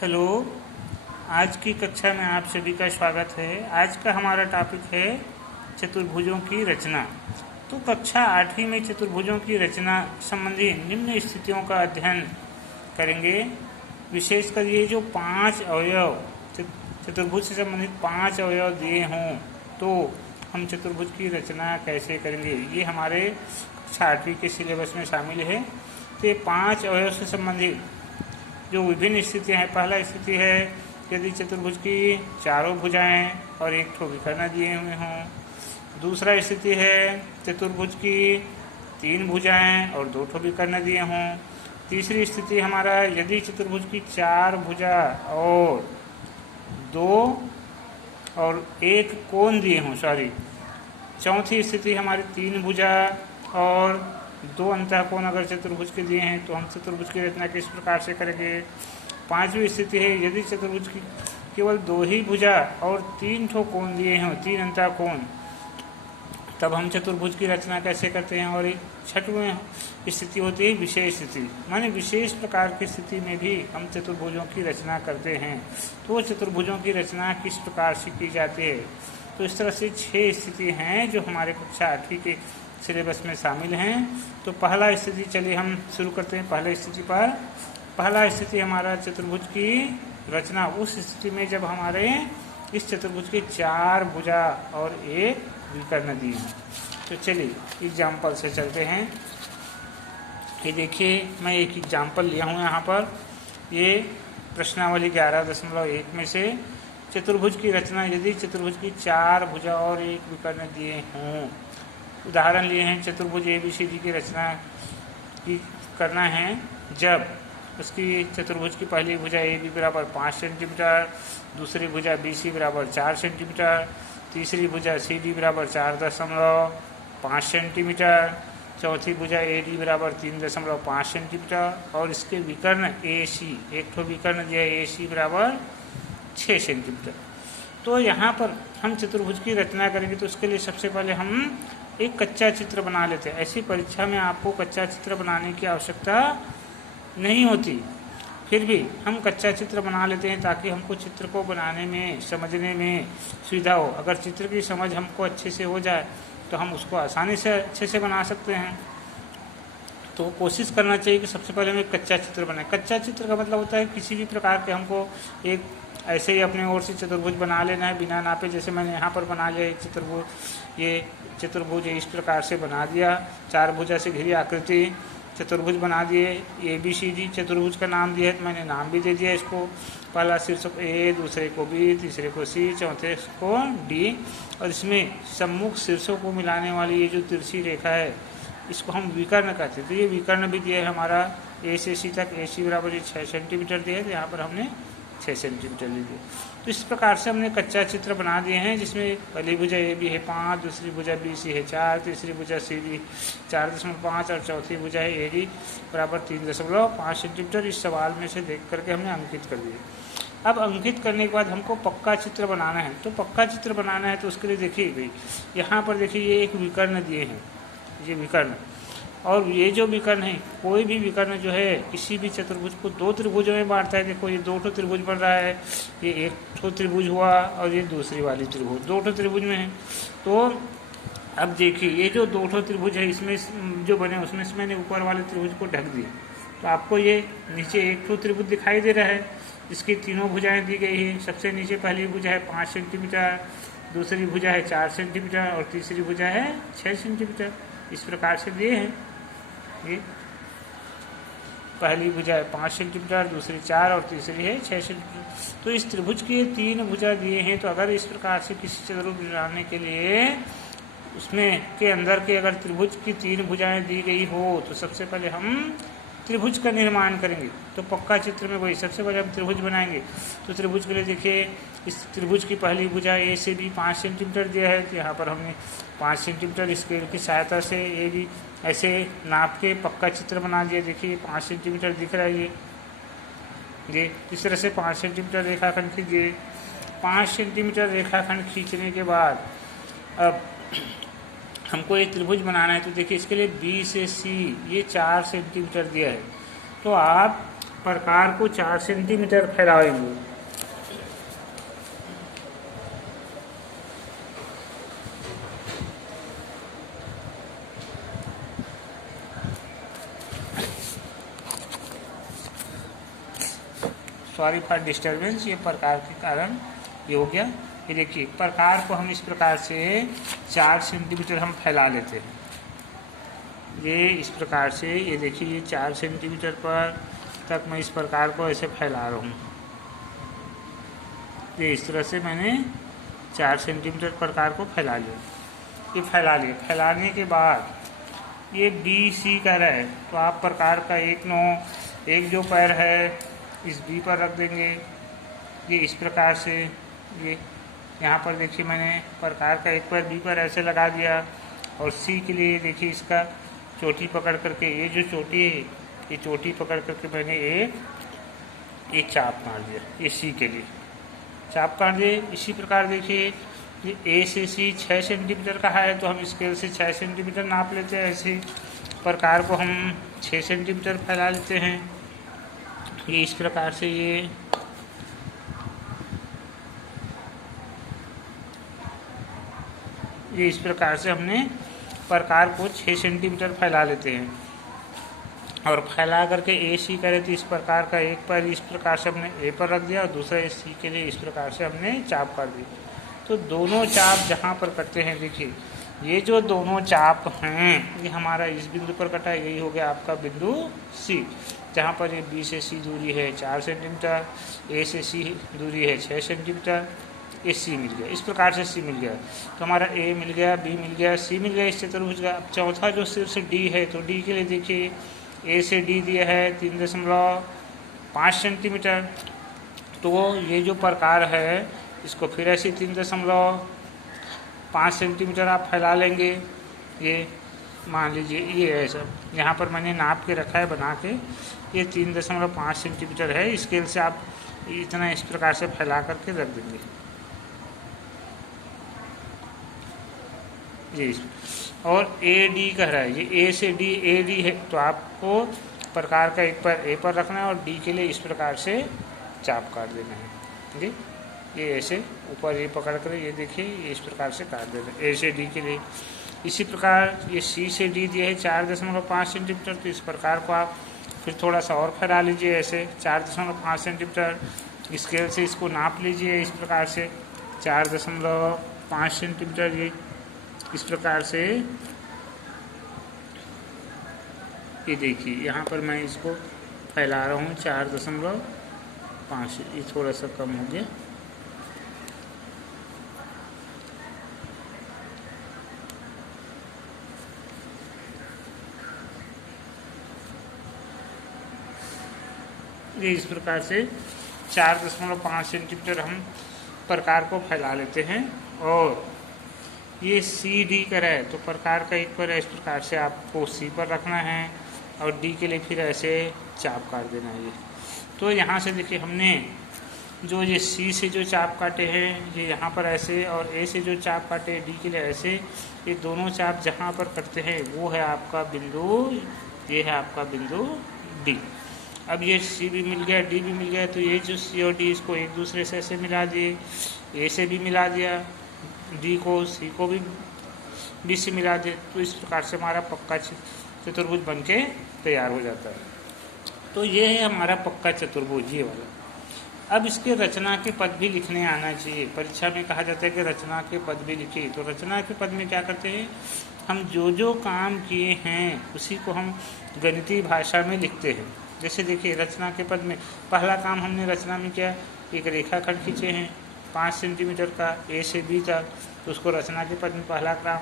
Hello. आज की कक्षा में आप सभी का स्वागत है। आज का हमारा टॉपिक है चतुर्भुजों की रचना। तो कक्षा 8वीं में चतुर्भुजों की रचना संबंधी निम्न स्थितियों का अध्ययन करेंगे। विशेषकर ये जो 5 अवयव चतुर्भुज से संबंधित 5 अवयव दिए हों तो हम चतुर्भुज की रचना कैसे करेंगे, ये हमारे कक्षा 8वीं के सिलेबस में शामिल है। तो ये 5 अवयव से संबंधित जो विभिन्न स्थितियाँ हैं, पहला स्थिति है यदि चतुर्भुज की चारों भुजाएं और एक ठो विकर्ण दिए हुए हों। दूसरा स्थिति है चतुर्भुज की 3 भुजाएं और 2 ठो विकर्ण दिए हों। तीसरी स्थिति हमारा यदि चतुर्भुज की 4 भुजा और 2 और 1 कोण दिए हों। चौथी स्थिति हमारी 3 भुजा और 2 अंतःकोण अगर चतुर्भुज के दिए हैं तो हम चतुर्भुज की रचना किस प्रकार से करेंगे। पांचवी स्थिति है यदि चतुर्भुज की केवल 2 ही भुजा और 3 ठो कोण दिए हों, 3 अंतःकोण, तब हम चतुर्भुज की रचना कैसे करते हैं। और छठवीं स्थिति होती है विशेष स्थिति, माने विशेष प्रकार की स्थिति में भी हम चतुर्भुजों की रचना करते हैं। तो चतुर्भुजों की रचना किस प्रकार से की जाती है। तो इस तरह से 6 स्थिति हैं जो हमारे कक्षा 8वीं के सिलेबस में शामिल हैं। तो पहला स्थिति चलिए हम शुरू करते हैं पहला स्थिति पर। पहला स्थिति हमारा चतुर्भुज की रचना उस स्थिति में जब हमारे इस चतुर्भुज के 4 भुजा और 1 विकर्ण दिए हैं। तो चलिए एग्जाम्पल से चलते हैं। ये देखिए मैं एक एग्जाम्पल लिया हूँ यहाँ पर। ये प्रश्नावली 11.1 में से चतुर्भुज की रचना यदि चतुर्भुज की 4 भुजा और 1 विकर्ण दिए हों। उदाहरण लिए हैं चतुर्भुज ABCD की रचना की करना है जब उसकी चतुर्भुज की पहली भुजा AB बराबर 5 सेंटीमीटर, दूसरी भुजा BC बराबर 4 सेंटीमीटर, तीसरी भुजा CD बराबर 4.5 सेंटीमीटर, चौथी भुजा AD बराबर 3.5 सेंटीमीटर और इसके विकर्ण AC, एक ठो विकर्ण दिया AC बराबर 6 सेंटीमीटर। तो यहाँ पर हम चतुर्भुज की रचना करेंगे तो उसके लिए सबसे पहले हम एक कच्चा चित्र बना लेते हैं। ऐसी परीक्षा में आपको कच्चा चित्र बनाने की आवश्यकता नहीं होती, फिर भी हम कच्चा चित्र बना लेते हैं ताकि हमको चित्र को बनाने में समझने में सुविधा हो। अगर चित्र की समझ हमको अच्छे से हो जाए तो हम उसको आसानी से अच्छे से बना सकते हैं। तो कोशिश करना चाहिए कि सबसे पहले हम एक कच्चा चित्र बनाएं। कच्चा चित्र का मतलब होता है किसी भी प्रकार के हमको एक ऐसे ही अपने ओर से चतुर्भुज बना लेना है बिना नापे। जैसे मैंने यहाँ पर बना लिया एक चतुर्भुज, ये चतुर्भुज इस प्रकार से बना दिया। 4 भुजा से घिरी आकृति चतुर्भुज बना दिए। ABCD चतुर्भुज का नाम दिया है तो मैंने नाम भी दे दिया इसको। पहला शीर्ष को A, दूसरे को B, तीसरे को C, चौथे को D और इसमें सम्मुख शीर्षों को मिलाने वाली ये जो तिरछी रेखा है इसको हम विकर्ण कहते हैं। तो ये विकर्ण भी दिया है हमारा A से C तक। AC बराबर 6 सेंटीमीटर दिया है तो यहाँ पर हमने 6 सेंटीमीटर ले लिए। तो इस प्रकार से हमने कच्चा चित्र बना दिए हैं जिसमें पहली भुजा AB है 5, दूसरी भुजा BC है 4, तीसरी भुजा CD 4.5 और चौथी भुजा है AD बराबर 3.5 सेंटीमीटर। इस सवाल में से देख करके हमने अंकित कर दिए। अब अंकित करने के बाद हमको पक्का चित्र बनाना है। तो पक्का चित्र बनाना है तो उसके लिए देखिए भाई यहाँ पर देखिए ये एक विकर्ण दिए हैं, ये विकर्ण, और ये जो विकर्ण है कोई भी विकर्ण जो है किसी भी चतुर्भुज को 2 त्रिभुजों में बांटता है। देखो ये 2 ठो त्रिभुज बन रहा है, ये एक ठो त्रिभुज हुआ और ये दूसरी वाली त्रिभुज 2 ठो त्रिभुज में है। तो अब देखिए ये जो 2 ठो त्रिभुज है इसमें जो बने उसमें से मैंने ऊपर वाले त्रिभुज को ढक दिया। तो आपको ये नीचे एक ठो त्रिभुज दिखाई दे रहा है, इसकी तीनों भुजाएँ दी गई है। सबसे नीचे पहली भुजा है 5 सेंटीमीटर, दूसरी भुजा है 4 सेंटीमीटर और तीसरी भुजा है 6 सेंटीमीटर। इस प्रकार से दिए हैं। ये पहली भुजा है 5 सेंटीमीटर, दूसरी 4 और तीसरी है 6 सेंटीमीटर। तो इस त्रिभुज की 3 भुजा दिए हैं। तो अगर इस प्रकार से किसी चतुर्भुज बनाने के लिए उसमें के अंदर के अगर त्रिभुज की 3 भुजाएं दी गई हो तो सबसे पहले हम त्रिभुज का निर्माण करेंगे। तो पक्का चित्र में वही सबसे पहले हम त्रिभुज बनाएंगे। तो त्रिभुज के लिए देखिए इस त्रिभुज की पहली भुजा A से B 5 सेंटीमीटर दिया है तो यहाँ पर हमने 5 सेंटीमीटर स्केल की सहायता से AB ऐसे नाप के पक्का चित्र बना दिया। देखिए 5 सेंटीमीटर दिख रहा है ये इस तरह से 5 सेंटीमीटर रेखाखंड खींचिए। 5 सेंटीमीटर रेखाखंड खींचने के बाद अब हमको ये त्रिभुज बनाना है। तो देखिए इसके लिए B से C ये 4 सेंटीमीटर दिया है। तो आप प्रकार को 4 सेंटीमीटर फैलाएंगे। सॉरी फॉर डिस्टर्बेंस, ये प्रकार के कारण ये हो गया। ये देखिए प्रकार को हम इस प्रकार से 4 सेंटीमीटर हम फैला लेते हैं। ये इस प्रकार से, ये देखिए ये 4 सेंटीमीटर पर तक मैं इस प्रकार को ऐसे फैला रहा हूँ। ये इस तरह से मैंने 4 सेंटीमीटर प्रकार को फैला लिया। ये फैला लिया, फैलाने के बाद ये बी सी का है, तो आप प्रकार का एक जो पैर है इस बी पर रख देंगे। ये इस प्रकार से, ये यहाँ पर देखिए मैंने प्रकार का एक पैर बी पर ऐसे लगा दिया। और सी के लिए देखिए इसका चोटी पकड़ करके, ये जो चोटी है ये चोटी पकड़ करके मैंने एक चाप मार दिया। ये सी के लिए चाप काट दिए। इसी प्रकार देखिए ये ए से सी 6 सेंटीमीटर का है, तो हम स्केल से 6 सेंटीमीटर नाप लेते हैं। ऐसे प्रकार को हम 6 सेंटीमीटर फैला लेते हैं। ये इस प्रकार से ये इस प्रकार से हमने प्रकार को 6 सेंटीमीटर फैला लेते हैं। और फैला करके ए सी करे तो इस प्रकार का एक पैर इस प्रकार से हमने ए पर रख दिया और दूसरा ए सी के लिए इस प्रकार से हमने चाप कर दी। तो दोनों चाप जहाँ पर कटते हैं, देखिए ये जो दोनों चाप हैं ये हमारा इस बिंदु पर कटा, यही हो गया आपका बिंदु सी, जहाँ पर ये बी से सी दूरी है 4 सेंटीमीटर, ए से सी दूरी है 6 सेंटीमीटर, ये सी मिल गया। इस प्रकार से सी मिल गया, तो हमारा ए मिल गया, बी मिल गया, सी मिल गया इस चतुर्भुज का। अब चौथा जो सिर्फ से डी है, तो डी के लिए देखिए ए से डी दिया है 3.5 सेंटीमीटर। तो ये जो प्रकार है इसको फिर ऐसे 3.5 सेंटीमीटर आप फैला लेंगे। ये मान लीजिए ये है सब, यहाँ पर मैंने नाप के रखा है बना के, ये 3.5 सेंटीमीटर है। स्केल से आप इतना इस प्रकार से फैला करके रख देंगे। जी, और ए डी कह रहा है, ये ए से डी, ए डी है, तो आपको प्रकार का एक पर ए पर रखना है और डी के लिए इस प्रकार से चाप काट देना है। जी, ये ऐसे ऊपर ये पकड़ कर ये देखिए ये इस प्रकार से काट देना है ए से डी के लिए। इसी प्रकार ये सी से डी दिया है 4.5 सेंटीमीटर, तो इस प्रकार को आप फिर थोड़ा सा और फैला लीजिए ऐसे 4.5 सेंटीमीटर। स्केल से इसको नाप लीजिए इस प्रकार से 4.5 सेंटीमीटर। ये इस प्रकार से, ये देखिए यहाँ पर मैं इसको फैला रहा हूँ 4.5, ये थोड़ा सा कम हो गया। ये इस प्रकार से 4.5 सेंटीमीटर हम प्रकार को फैला लेते हैं। और ये सी डी का है, तो प्रकार का एक पर इस प्रकार से आपको सी पर रखना है और डी के लिए फिर ऐसे चाप काट देना है। ये तो यहाँ से देखिए हमने जो ये सी से जो चाप काटे हैं ये यहाँ पर ऐसे, और ए से जो चाप काटे डी के लिए ऐसे, ये दोनों चाप जहाँ पर कटते हैं वो है आपका बिंदु, ये है आपका बिंदु डी। अब ये सी भी मिल गया, डी भी मिल गया, तो ये जो सी और डी इसको एक दूसरे से ऐसे मिला दिए, ए से भी मिला दिया, डी को सी को भी बी से मिला दे, तो इस प्रकार से हमारा पक्का चतुर्भुज बनके तैयार हो जाता है। तो ये है हमारा पक्का चतुर्भुज, ये वाला। अब इसके रचना के पद भी लिखने आना चाहिए। परीक्षा में कहा जाता है कि रचना के पद भी लिखिए। तो रचना के पद में क्या करते हैं, हम जो जो काम किए हैं उसी को हम गणितीय भाषा में लिखते हैं। जैसे देखिए रचना के पद में पहला काम हमने रचना में किया, एक रेखाखंड खींचे हैं 5 सेंटीमीटर का ए से बी तक, तो उसको रचना के पद में पहला काम,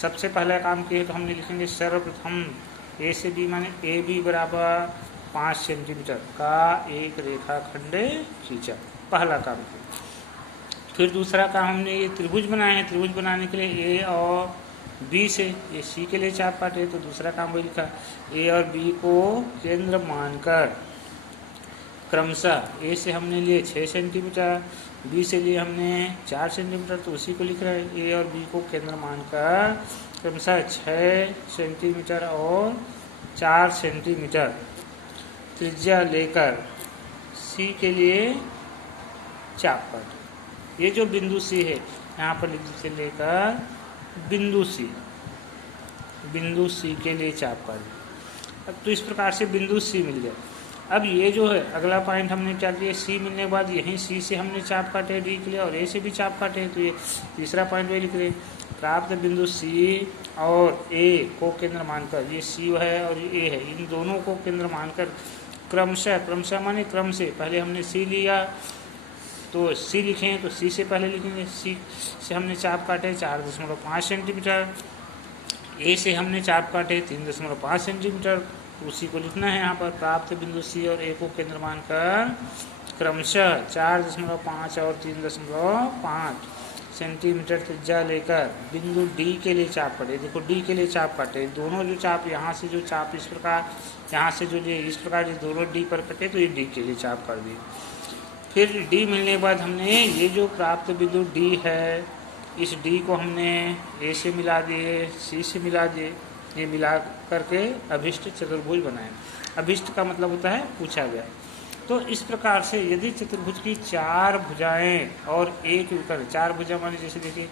सबसे पहला काम किए तो हमने लिखेंगे सर्वप्रथम ए से बी माने ए बी बराबर 5 सेंटीमीटर का एक रेखाखंड खींचा, पहला काम किया। फिर दूसरा काम हमने ये त्रिभुज बनाए हैं, त्रिभुज बनाने के लिए ए और बी से ये सी के लिए चाप काटे, तो दूसरा काम वही लिखा, ए और बी को केंद्र मानकर क्रमशः ए से हमने लिए 6 सेंटीमीटर, बी से लिए हमने 4 सेंटीमीटर, तो उसी को लिख रहे हैं, ए और बी को केंद्र मानकर क्रमशः 6 सेंटीमीटर और 4 सेंटीमीटर त्रिज्या लेकर सी के लिए चाप काटे। ये जो बिंदु सी है यहाँ पर लिख दीजिए, लेकर बिंदु सी के लिए चाप काटे। अब तो इस प्रकार से बिंदु सी मिल गया। अब ये जो है अगला पॉइंट हमने क्या किया, सी मिलने के बाद यहीं सी से हमने चाप काटे डी के लिए और ए से भी चाप काटे, तो ये तीसरा पॉइंट वही लिख रहे। प्राप्त बिंदु सी और ए को केंद्र मानकर, ये सी है और ये ए है, इन दोनों को केंद्र मानकर क्रमशः माने क्रम से, पहले हमने सी लिया तो सी लिखे हैं तो सी से पहले लिखेंगे। सी से हमने चाप काटे 4.5 सेंटीमीटर, ए से हमने चाप काटे 3.5 सेंटीमीटर, उसी को लिखना है यहाँ पर। प्राप्त बिंदु सी और ए को केंद्र मानकर क्रमशः 4.5 और 3.5 सेंटीमीटर त्रिज्या लेकर बिंदु डी के लिए चाप काटे। देखो डी के लिए चाप काटे, दोनों जो चाप यहाँ से जो चाप इस प्रकार, यहाँ से जो ये इस प्रकार ये दोनों डी पर कटे, तो ये डी के लिए चाप कर दिए। फिर डी मिलने के बाद हमने ये जो प्राप्त बिंदु डी है, इस डी को हमने ए से मिला दिए, सी से मिला दिए, ये मिला करके अभिष्ट चतुर्भुज बनाए। अभिष्ट का मतलब होता है पूछा गया। तो इस प्रकार से यदि चतुर्भुज की 4 भुजाएं और एक विकर्ण, 4 भुजा माने जैसे देखिए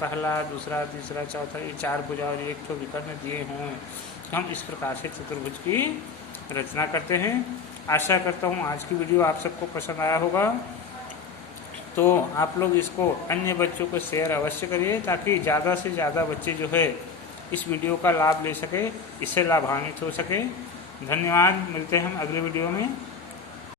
पहला, दूसरा, तीसरा, चौथा, ये 4 भुजा और एक विकर्ण दिए हों, हम इस प्रकार से चतुर्भुज की रचना करते हैं। आशा करता हूँ आज की वीडियो आप सबको पसंद आया होगा। तो आप लोग इसको अन्य बच्चों को शेयर अवश्य करिए, ताकि ज़्यादा से ज़्यादा बच्चे जो है इस वीडियो का लाभ ले सके, इससे लाभान्वित हो सके। धन्यवाद, मिलते हैं हम अगले वीडियो में।